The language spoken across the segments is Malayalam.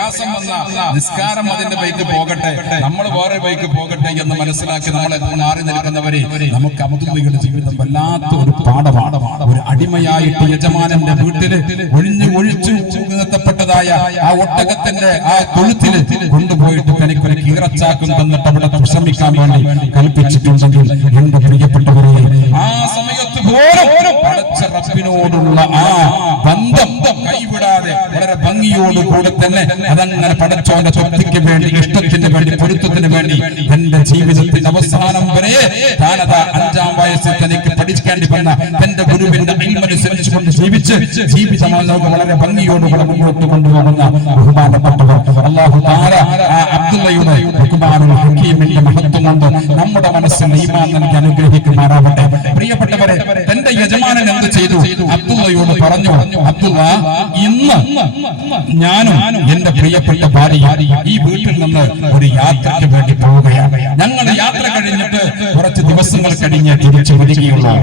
പ്രയാസം വന്ന നിസ്കാരം അതിന്റെ ബൈക്ക് പോകട്ടെ, നമ്മൾ വേറെ ബൈക്ക് പോകട്ടെ എന്ന് മനസ്സിലാക്കി നമ്മളെ മാറി നിൽക്കുന്നവരെ നമുക്ക് അബ്ദുള്ളയുടെ ജീവിതം വല്ലാത്ത ഒരു പാഠമാണ്. ഒരു അടിമയായിട്ട് യജമാനന്റെ വീട്ടില് ഒഴിച്ചു നിർത്തപ്പെട്ടതായ ആ ഒട്ടകത്തിന്റെ ആ തൊഴുത്തില് കൊണ്ടുപോയിട്ട് തനിക്കൊരു കീറച്ചാക്കും തന്നിട്ട് അവിടെ വിശ്രമിക്കാൻ വേണ്ടി കൽപ്പിച്ചിട്ടുണ്ടെങ്കിൽ എന്റെ പ്രിയപ്പെട്ടവരെ, ആ സമയത്ത് പോലും പടച്ച റബ്ബിനോടുള്ള ആ ബന്ധം കൈവിടാതെ വളരെ ഭംഗിയോടുകൂടെ തന്നെ അതങ്ങനെ പടച്ചോന്റെ തൃപ്തിക്ക് വേണ്ടി, ഇഷ്ടത്തിന് വേണ്ടി, പൊരുത്തത്തിന് വേണ്ടി തന്റെ ജീവിതത്തിന്റെ അവസാനം വരെ താനത 5-ാം വയസ്സിൽ തനിക്ക് പഠിക്കേണ്ടി വന്ന തന്റെ ഗുരുവിന്റെ ഇൽമനുസരിച്ചുകൊണ്ട് ജീവിതം വളരെ ഭംഗിയോടുകൂടെ മുന്നോട്ട് കൊണ്ടുപോകുന്ന ബഹുമാനപ്പെട്ടവർ അല്ലാഹു തആല ആ അബ്ദുള്ളയുടെ ബഹുമാനവും ഹക്കീമിന്റെ മഹത്വം കൊണ്ട് നമ്മുടെ മനസ്സിൽ ഈമാൻ നൽകി അനുഗ്രഹിക്കുമാറാവട്ടെ. പ്രിയപ്പെട്ടവരെ, തന്റെ യജമാനൻ എന്ത് ചെയ്തു? അബ്ദുള്ളയോട് പറഞ്ഞു, അബ്ദുള്ള, ഇന്ന് ഞാനും എന്റെ പ്രിയപ്പെട്ട ഭാര്യ ഈ വീട്ടിൽ നിന്ന് ഒരു യാത്രയ്ക്ക് വേണ്ടി പോവുകയാണ്. ഞങ്ങൾ യാത്ര കഴിഞ്ഞിട്ട് കുറച്ച് ദിവസങ്ങൾ കഴിഞ്ഞ് തിരിച്ചു വരികയുള്ളൂ.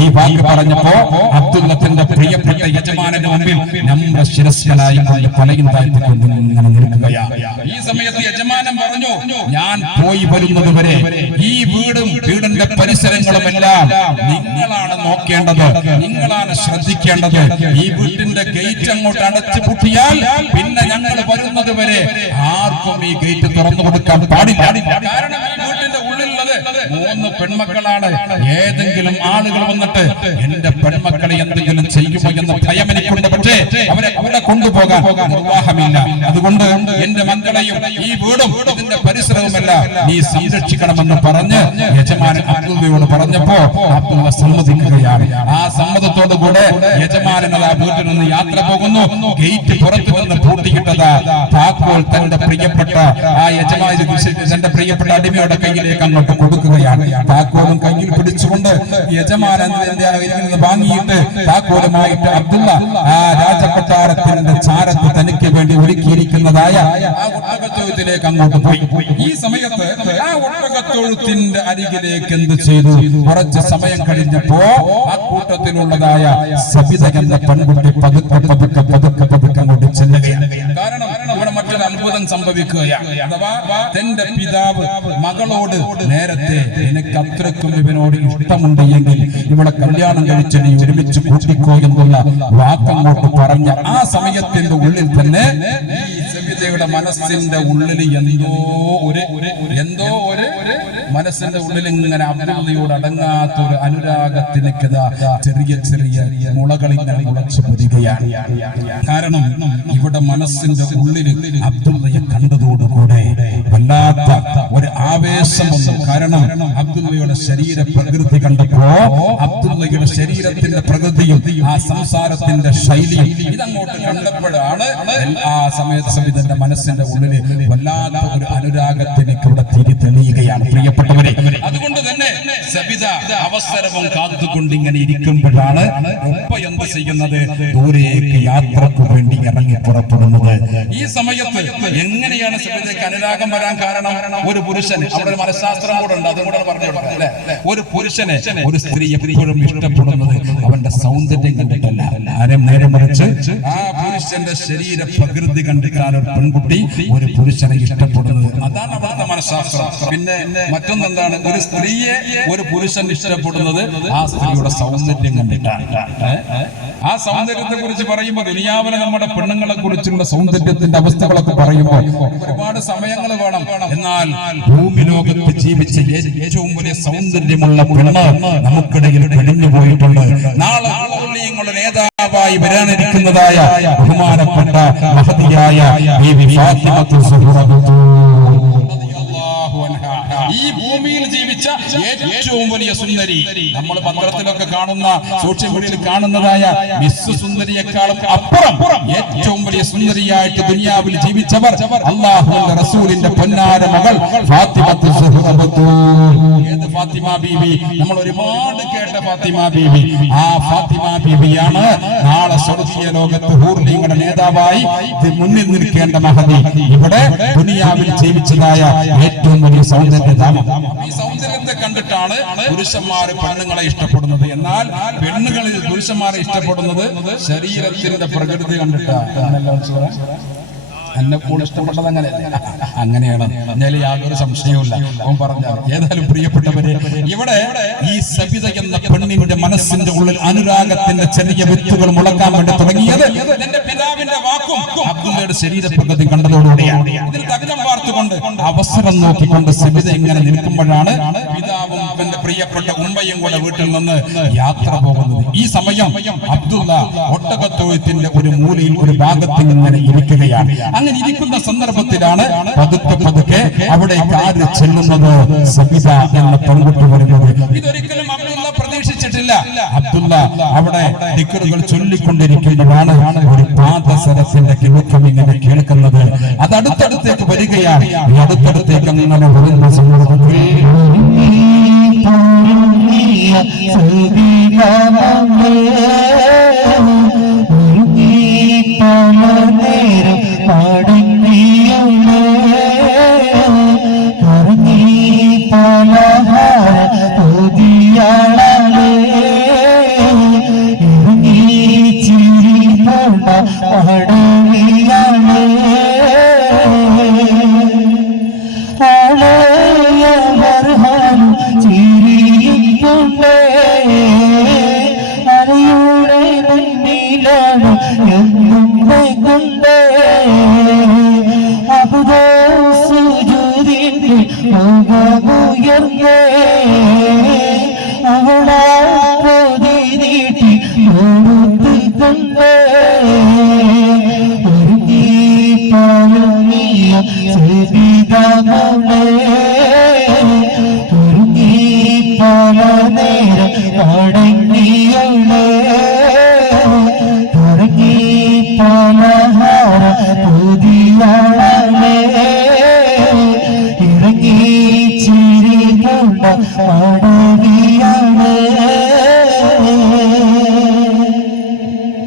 ഈ വാക്ക് പറഞ്ഞപ്പോ അബ്ദുള്ള തന്റെ പ്രിയപ്പെട്ട യജമാനന്റെ മുമ്പിൽ നമ്മുടെ ശിരസ്കലായി തലയും താഴ്ത്തിക്കൊണ്ട് ഇങ്ങനെ നിൽക്കുകയാണ്. ഈ സമയത്ത് യജമാനൻ പറഞ്ഞു, ഞാൻ പോയി വരുന്നത് വരെ ഈ വീടിന്റെ പരിസരങ്ങളും എല്ലാം നിങ്ങളാണ് നോക്കേണ്ടത്, നിങ്ങളാണ് ശ്രദ്ധിക്കേണ്ടത്. ഈ വീട്ടിന്റെ ഗേറ്റ് അങ്ങോട്ട് അടച്ചു പൂട്ടിയാൽ പിന്നെ ഞങ്ങൾ വരുന്നത് വരെ ആർക്കും ഈ ഗേറ്റ് തുറന്നു കൊടുക്കാൻ പാടില്ല. കാരണം ഈ വീട്ടിന്റെ ഉള്ളിലുള്ളത് 3 പെൺമക്കളാണ്. ഏതെങ്കിലും ആളുകൾ വന്നിട്ട് എന്റെ പെൺമക്കളെ എന്തെങ്കിലും ചെയ്യുമോ എന്ന ഭയം എനിക്കുണ്ട്. പക്ഷേ അവരെ അവിടെ കൊണ്ടുപോകാൻ നിർവാഹമില്ല. അതുകൊണ്ട് എന്റെ മക്കളെയും ഈ വീടും ഇതിന്റെ പരിസരവുമല്ല നീ സംരക്ഷിക്കണമെന്ന് പറഞ്ഞ് യജമാനൻ അബ്ദുള്ളയോട് പറഞ്ഞപ്പോ അബ്ദുള്ള സമ്മതിക്കുകയാണ്. ആ സമ്മതത്തോടുകൂടെ യജമാനൻ ആ വീട്ടിൽ നിന്ന് യാത്ര പോകുന്നു. ഗേറ്റ് പുറത്തു വന്ന് പൂട്ടിയിട്ടതാ താക്കോൽ തന്റെ പ്രിയപ്പെട്ട ആ യജമാനൻ തന്റെ പ്രിയപ്പെട്ട അടിമയുടെ കയ്യിലേക്ക് അങ്ങോട്ട് കൊടുക്കുകയാണ്. താക്കോലും കയ്യിൽ പിടിച്ചുകൊണ്ട് യജമാനൻ വാങ്ങിയിട്ട് താക്കോലുമായിട്ട് അബ്ദുള്ള ആ രാജകൊട്ടാരത്തിന്റെ ചാരത്ത് തനിക്ക് വേണ്ടി ഒരുക്കിയിരിക്കുന്നതായ ആ ഒട്ടകത്തൊഴുത്തിലേക്ക് അങ്ങോട്ട് പോയി. ഈ സമയത്ത് ആ ഒട്ടകത്തൊഴുത്തിന്റെ അരികിലേക്ക് എന്ത് ചെയ്തു? കുറച്ച് സമയം കഴിഞ്ഞപ്പോ ആ കൂട്ടത്തിലുള്ളതായ സബിത എന്ന പെൺകുട്ടി പതുക്കെ പതുക്കെ പതുക്കെ പതുക്കെ അങ്ങോട്ട് ചെല്ലുകയാണ്. കാരണം ഇവിടെ മറ്റൊരു അത്ഭുതം സംഭവിക്കുകയാണ്. അഥവാ തന്റെ പിതാവ് മകളോട് നേരത്തെ എനിക്ക് അത്രയ്ക്കും ഇവനോട് ഇഷ്ടമുണ്ട് എങ്കിൽ ഇവിടെ കല്യാണം കഴിച്ച് നീ ഒരുമിച്ച് കൂട്ടിക്കോ എന്നുള്ള വാക്കങ്ങോട്ട് പറഞ്ഞ ആ സമയത്തിന്റെ ഉള്ളിൽ തന്നെ ഈ സബിതയുടെ മനസ്സിന്റെ ഉള്ളിൽ എന്തോ ഒരു മനസ്സിന്റെ ഉള്ളിൽ ഇങ്ങനെ അബ്ദുള്ളയോട് അടങ്ങാത്ത ഒരു അനുരാഗത്തിന് ചെറിയ ചെറിയ മുളകൾ ഇങ്ങനെ മുളച്ചു വരികയാണ്. കാരണം ഇവിടെ മനസ്സിന്റെ ഉള്ളിൽ അബ്ദുള്ളയെ കണ്ടതോടുകൂടെ വല്ലാത്ത ഒരു ആവേശം വന്നു. കാരണം അബ്ദുള്ളയുടെ ശരീര പ്രകൃതി കണ്ടപ്പോ അബ്ദുള്ളയുടെ ശരീരത്തിന്റെ പ്രകൃതിയും ആ സംസാരത്തിന്റെ ശൈലിയും ഇതങ്ങോട്ട് കണ്ടപ്പോഴാണ് ആ സമയത്ത് സബിതന്റെ മനസ്സിന്റെ ഉള്ളിൽ വല്ലാത്ത ഒരു അനുരാഗത്തിന് ഇവിടെ തെളിയുകയാണ്. പ്രിയപ്പെട്ടവരെ, അതുകൊണ്ട് തന്നെ സബിത അവസരവും കാത്തുകൊണ്ട് ഇങ്ങനെ ഇരിക്കുമ്പോഴാണ് ഉപ്പ എന്ത് ചെയ്യുന്നത്? ദൂരേക്ക് യാത്രക്ക് വേണ്ടി ഇറങ്ങി പുറപ്പെടുന്നത്. ഈ സമയത്ത് എങ്ങനെയാണ് സബിതയ്ക്ക് അനുരാഗം വരാൻ കാരണം? ഒരു പുരുഷന്, അവിടെ ഒരു മനഃശാസ്ത്രം കൂടെ ഉണ്ട്, അതും കൂടെ പറഞ്ഞു കൊടുക്കാം അല്ലെ. ഒരു പുരുഷനെ ഒരു സ്ത്രീ എപ്പോഴും ഇഷ്ടപ്പെടുന്നത് അവന്റെ സൗന്ദര്യം കണ്ടിട്ടല്ല, ആരും നേരെ മറിച്ച് ആ പുരുഷന്റെ ശരീര പ്രകൃതി കണ്ടിട്ടാണ് ഒരു പെൺകുട്ടി ഒരു പുരുഷനെ ഇഷ്ടപ്പെടുന്നത്. അതാണ് അവിടുത്തെ മനഃശാസ്ത്രം. പിന്നെ മറ്റൊന്നെന്താണ്? ഒരു സ്ത്രീയെ ഒരു പുരുഷൻ ഇഷ്ടപ്പെടുന്നത് ആ സ്ത്രീയുടെ സൗന്ദര്യം കണ്ടിട്ടാണ്. ആ സൗന്ദര്യത്തെ കുറിച്ച് പറയുമ്പോൾ ദുനിയാവിലെ നമ്മുടെ പെണ്ണുങ്ങളെ കുറിച്ചുള്ള സൗന്ദര്യത്തിന്റെ അവസ്ഥകളൊക്കെ പറയുമ്പോൾ ഒരുപാട് സമയങ്ങൾ വേണം. എന്നാൽ ഭൂമി ലോകത്ത് ജീവിച്ച ഏറ്റവും വലിയ സൗന്ദര്യമുള്ള പെണ്ണ് നമുക്കിടയിൽ കഴിഞ്ഞു പോയിട്ടുണ്ട്. നാളെ നേതാവായി വരാനിരിക്കുന്നതായ ബഹുമാനപ്പെട്ട മഹതിയായ ബീവി ഫാത്തിമത്തുൽ സുഹ്റ ഈ ഭൂമിയിൽ ജീവിച്ച ഏറ്റവും വലിയ സുന്ദരി, നമ്മൾ പത്രത്തിലൊക്കെ കാണുന്ന, സോഷ്യൽ മീഡിയയിൽ കാണുന്നതായ മിസ് സുന്ദരിയെക്കാളും അപ്പുറം ഏറ്റവും വലിയ സുന്ദരിയായിട്ട് ദുനിയാവിൽ ജീവിച്ചവർ അല്ലാഹുവിന്റെ റസൂലിന്റെ പൊന്നാര മകൾ ഫാത്തിമത്തുൽ സുഹ്റ. ഏത് ഫാത്തിമ ബീവി? നമ്മൾ ഒരുപാട് കേട്ട ഫാത്തിമ ബീവി. ആ ഫാത്തിമ ബീവിയാണ് നാളെ സ്വർഗീയ ലോകത്ത് ഹൂറിങ്ങളുടെ നേതാവായി മുന്നിൽ നിൽക്കേണ്ട മഹദി. ഇവിടെ ദുനിയാവിൽ ജീവിച്ചതായ ഏറ്റവും വലിയ സൗന്ദര്യ. ഈ സൗന്ദര്യത്തെ കണ്ടിട്ടാണ് പുരുഷന്മാര് പെണ്ണുങ്ങളെ ഇഷ്ടപ്പെടുന്നത്. എന്നാൽ പെണ്ണുകളിൽ പുരുഷന്മാരെ ഇഷ്ടപ്പെടുന്നത് ശരീരത്തിന്റെ പ്രകൃതി കണ്ടിട്ടാണ്. എന്നെ കൂടെ ഇഷ്ടപ്പെട്ടത് അങ്ങനെയാണ് ഞാൻ യാതൊരു സംശയവുമില്ല. അവൻ പറഞ്ഞാൽ ഏതായാലും പ്രിയപ്പെട്ടവരെ, ഇവിടെ ഈ സബിത എന്ന പെണ്ണിന്റെ മനസ്സിന്റെ ഉള്ളിൽ അനുരാഗത്തിന്റെ ചെറിയ വിത്തുകൾ മുളക്കാൻ വേണ്ടി തുടങ്ങിയത് എന്റെ പിതാവിന്റെ വാക്കും അബ്ദുള്ളയുടെ ശരീരപ്രകൃതി കണ്ടതോടുകൂടിയാണ്. ഇതിൽ തകിടം വാർത്തുകൊണ്ട് അവസരം നോക്കിക്കൊണ്ട് സബിത ഇങ്ങനെ നിൽക്കുമ്പോഴാണ് പിതാവും എന്റെ പ്രിയപ്പെട്ട ഉമ്മയും കൂടെ വീട്ടിൽ നിന്ന് യാത്ര പോകുന്നത്. ഈ സമയം അബ്ദുള്ള ഒട്ടകത്തൊഴുത്തിന്റെ ഒരു മൂലയിൽ ഒരു ഭാഗത്ത് ഇങ്ങനെ ഇരിക്കുകയാണ്. അങ്ങനെ ഇരിക്കുന്ന സന്ദർഭത്തിലാണ് പതുക്കെ അവിടെ കാര് ചെല്ലുന്നത്, സബിത എന്ന പെൺകുട്ടി വരുന്നത്. ഇതൊരിക്കലും അബ്ദുള്ള പ്രതീക്ഷിച്ചിട്ടില്ല. അബ്ദുള്ള അവിടെ ദിക്റുകൾ ചൊല്ലിക്കൊണ്ടിരിക്കുമ്പോഴാണ് ഒരു പാദസരത്തിന്റെ കിളുക്കം ഇങ്ങനെ കേൾക്കുന്നത്. അത് അടുത്തടുത്തേക്ക് വരികയാണ്. ഈ അടുത്തടുത്തേക്ക് അങ്ങനെ വരുന്ന സന്ദർഭത്തിൽ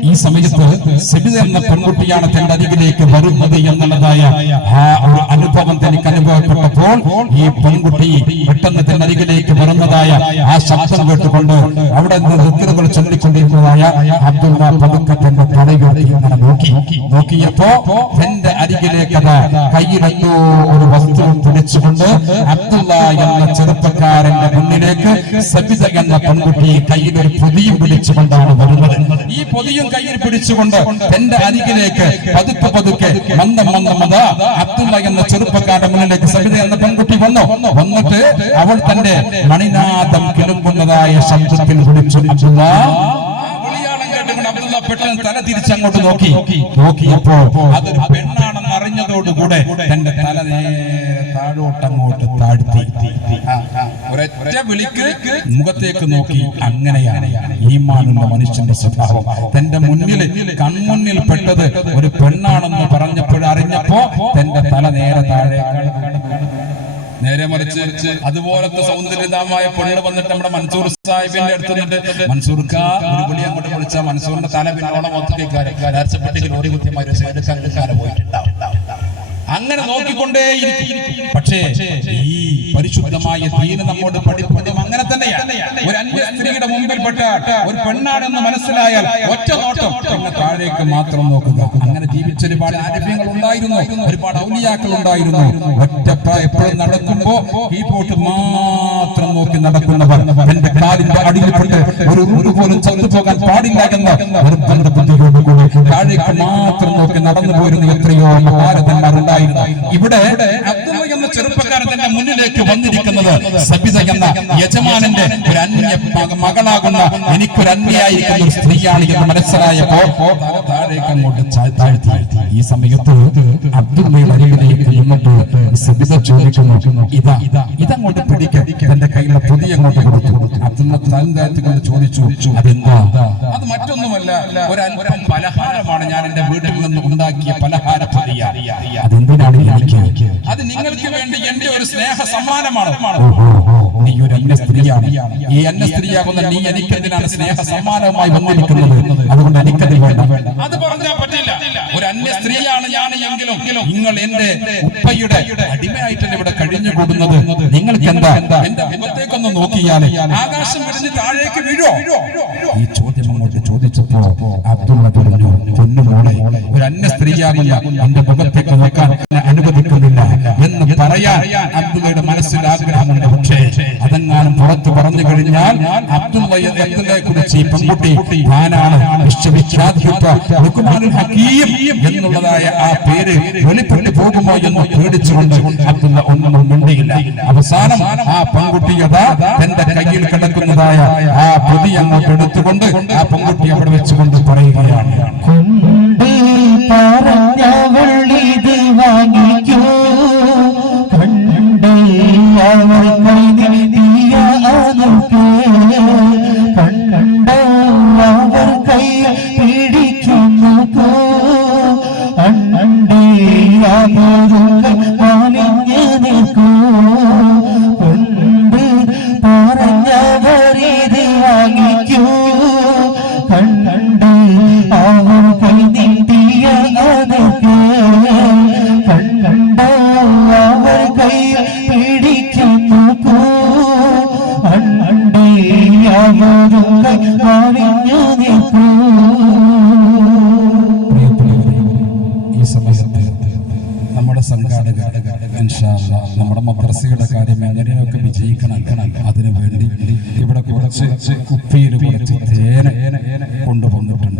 ഈ സമയത്ത് സബിത എന്ന പെൺകുട്ടിയാണ് തന്റെ അരികിലേക്ക് വരുന്നത് എന്നുള്ളതായ ആ ഒരു അനുഭവം തനിക്ക് അനുഭവപ്പെട്ടപ്പോൾ ഈ പെൺകുട്ടി പെട്ടെന്ന് തന്റെ അരികിലേക്ക് വരുന്നതായ ആ ശബ്ദം കേട്ടുകൊണ്ട് അവിടെ ദിക്റുകൾ ചൊല്ലിക്കൊണ്ടിരുന്നതായ അബ്ദുള്ള പതുക്കെ തന്റെ തലയുയർത്തി ഇങ്ങനെ നോക്കിയപ്പോ തന്റെ അരികിലേക്ക് കയ്യിലെന്തോ ഒരു വസ്തു പിടിച്ചുകൊണ്ട് അബ്ദുള്ള എന്ന ചെറുപ്പക്കാരന്റെ മുന്നിലേക്ക് സബിത എന്ന പെൺകുട്ടി കയ്യിൽ ഒരു പൊതിയും പിടിച്ചുകൊണ്ടാണ് വരുന്നത്. ഈ പൊതിയും കയ്യിൽ പിടിച്ചുകൊണ്ട് തന്റെ അരികിലേക്ക് പതുക്കെ അബ്ദുള്ള എന്ന ചെറുപ്പക്കാരന്റെ മുന്നിലേക്ക് സബിത എന്ന പെൺകുട്ടി വന്നിട്ട് അവൾ തന്റെ മണിനാഥം കിളുമ്പുന്നതായ ശബ്ദത്തിൽ വിളിച്ചു അബ്ദുള്ള. അബ്ദുള്ള പെട്ടെന്ന് തല തിരിച്ചങ്ങോട്ട് നോക്കിയപ്പോ അതൊരു പെണ്ണാണെന്ന് അറിഞ്ഞതോടുകൂടെ തന്റെ തല നേരെ താഴോട്ടങ്ങോട്ട് താഴ്ത്തി ഒരൊറ്റ വിളിക്ക് മുഖത്തേക്ക് നോക്കി. അങ്ങനെയാണ് ഈമാനുള്ള മനുഷ്യന്റെ സ്വഭാവം. തന്റെ കൺമുന്നിൽ പെട്ടത് ഒരു പെണ്ണാണെന്ന് അറിഞ്ഞപ്പോ തന്റെ തല നേരെ താഴെ നേരെ മറിച്ച് അതുപോലത്തെ സൗന്ദര്യമായ പെണ്ണ് വന്നിട്ട് നമ്മുടെ മൻസൂർ സാഹിബിന്റെ അടുത്ത് നിന്നിട്ട് മൻസൂർക്ക ഒരു വിളി അങ്ങോട്ട് വിളിച്ചാൽ മൻസൂറിന്റെ തല പിന്നോളം മൊത്തം ലോറി കുത്തിമാരെ പോയിട്ടുണ്ടാവും. അങ്ങനെ നോക്കിക്കൊണ്ടേ പക്ഷേ ഈ പരിശുദ്ധമായ ദീന് നമ്മോട് പഠിപ്പതും അങ്ങനെ തന്നെയാണ്. ഒരു അന്യ സ്ത്രീയുടെ മുമ്പിൽ പെട്ട ഒരു പെണ്ണാണെന്ന് മനസ്സിലായാൽ ഒറ്റ നോട്ടം പിന്നെ താഴേക്ക് മാത്രം നോക്കുക. അങ്ങനെ ജീവിച്ച ഒരുപാട് ആരഭ്യങ്ങൾ ഉണ്ടായിരുന്നു, ഒരുപാട് ഔലിയാക്കൾ ഉണ്ടായിരുന്നു. എപ്പോഴും നടക്കുമ്പോ ഈ പോട്ട് മാത്രം നോക്കി നടക്കുന്നവർ എന്റെ കാലിന്റെ അടിയിൽപ്പെട്ട് ഒരു ഊര് പോലും ചത്തു പോകാൻ പാടില്ല എന്ന ഒരു ബന്ധബുദ്ധിയോടുകൂടി താഴേക്ക് മാത്രം നോക്കി നടന്നു പോരുന്ന എത്രയോ മഹാരഥന്മാരുണ്ടായിരുന്നു. ഇവിടെ അബ്ദുള്ള എന്ന ചെറുപ്പക്കാരൻ തന്റെ മുന്നിലേക്ക് വന്നിരിക്കുന്നത് സബിത എന്ന യജമാനന്റെ ഒരു അന്യ മകളാകുന്ന എനിക്കൊരു അന്യായിരിക്കുന്ന ഒരു സ്ത്രീയാണ് എന്ന് മനസ്സിലായപ്പോ താഴേക്ക് അങ്ങോട്ട് താഴ്ത്തി. ഈ സമയത്ത് അബ്ദുള്ളയുടെ അരികിലേക്ക് നിന്നിട്ട് സബിത ചോദിക്കുന്നു, ഇതങ്ങോട്ട് പിടിക്കാൻ തന്റെ കയ്യിലെ പൊതി അങ്ങോട്ട് കൊടുത്തു. അബ്ദുള്ള താഴ്ത്തിക്കൊണ്ട് ചോദിച്ചു, അതെന്താ? അത് മറ്റൊന്നുമല്ല, ഒരല്പം പലഹാരമാണ്, ഞാൻ എന്റെ വീട്ടിൽ നിന്ന് ഉണ്ടാക്കിയ പലഹാര പൊതിയാണ്. അതെന്തിനാണ് എനിക്ക്? അത് നിങ്ങൾക്ക് വേണ്ടി എന്റെ ഒരു സ്നേഹ സമ്മാനമാണ്. നീ ഒരു അന്യ സ്ത്രീയാണ്, ഈ അന്യ സ്ത്രീയാകുന്ന നീ എനിക്കെന്തിനാണ് സ്നേഹ സമ്മാനവുമായി വന്നിരിക്കുന്നത്? അതുകൊണ്ട് എനിക്കത് വേണ്ട. അത് പറഞ്ഞാൽ പറ്റില്ല. ഒരു അന്യ സ്ത്രീയാണ് ഞാൻ എങ്കിലും നിങ്ങൾ എന്റെ ഉപ്പയുടെ അടിമയായിട്ടല്ലേ ഇവിടെ കഴിഞ്ഞുകൂടുന്നത്. നിങ്ങൾക്ക് എന്താ? എന്റെ മുഖത്തേക്കൊന്ന് നോക്കിയാൽ ആകാശം വിരിഞ്ഞ് താഴേക്ക് വീഴോ? ഈ ചോദ്യം അങ്ങോട്ട് ചോദിച്ചപ്പോൾ ചോദിച്ചപ്പോ അബ്ദുള്ള പറഞ്ഞു, പൊന്നുമോളെ, ഒരു അന്യ സ്ത്രീയാകുന്ന എന്റെ മുഖത്തേക്ക് നോക്കാൻ അനുവദിക്കുന്നില്ല എന്ന് പറയാൻ അബ്ദുള്ളയുടെ മനസ്സിൽ ആഗ്രഹമുണ്ട്. പക്ഷേ അതെങ്ങാനും പുറത്ത് പറഞ്ഞു കഴിഞ്ഞാൽ അബ്ദുള്ളയെ കുറിച്ച് ഈ പെൺകുട്ടി ഞാനാണ് വിശ്വവിഖ്യാത ലുഖ്മാനുൽ ഹകീം എന്നുള്ളതായ ആ പേര് വെളിപ്പെട്ടു പോകുമോ എന്ന് പേടിച്ചുകൊണ്ട് അബ്ദുള്ള ഒന്നും മിണ്ടിയില്ല. അവസാനം ആ പെൺകുട്ടിയതാ തന്റെ കയ്യിൽ കിടക്കുന്നതായ ആ പൊതി അങ്ങോട്ട് എടുത്തുകൊണ്ട് ആ പെൺകുട്ടി അവിടെ വെച്ചുകൊണ്ട് പറയുകയാണ്, നമ്മുടെ സംഘാടകർ നമ്മുടെ മദ്രസയുടെ കാര്യം എങ്ങനെയൊക്കെ വിജയിക്കണം, അതിനു വേണ്ടി ഇവിടെ കുറച്ച് കുപ്പിയിൽ കുറച്ച് തേന കൊണ്ടുവന്നിട്ടുണ്ട്.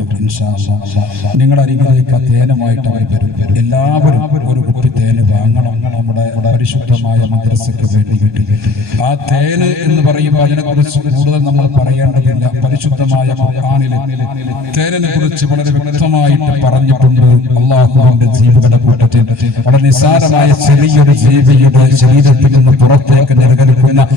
നിങ്ങളുടെ അരികിലേക്ക് ആ തേനുമായിട്ട് അവർ വരും. എല്ലാവരും ഒരു കുപ്പി തേന് വാങ്ങണം, നമ്മുടെ പരിശുദ്ധമായ മദ്രസയ്ക്ക് വേണ്ടിയിട്ട്. ആ തേന് എന്ന് പറയുമ്പോൾ അതിനെക്കുറിച്ച് കൂടുതൽ നമ്മൾ പറയേണ്ടതില്ല. പരിശുദ്ധമായ ഖുർആനിലെ തേനിനെ കുറിച്ച് വളരെ വ്യക്തമായിട്ട് പറഞ്ഞിട്ടുണ്ട്. അള്ളാഹുവിന്റെ ജീവികളുടെ കൂട്ടത്തിൽ വളരെ നിസ്സാരമായ ചെറിയൊരു ജീവിയുടെ ശരീരത്തിൽ നിന്ന് പുറത്തേക്ക് നിലനിൽക്കുന്ന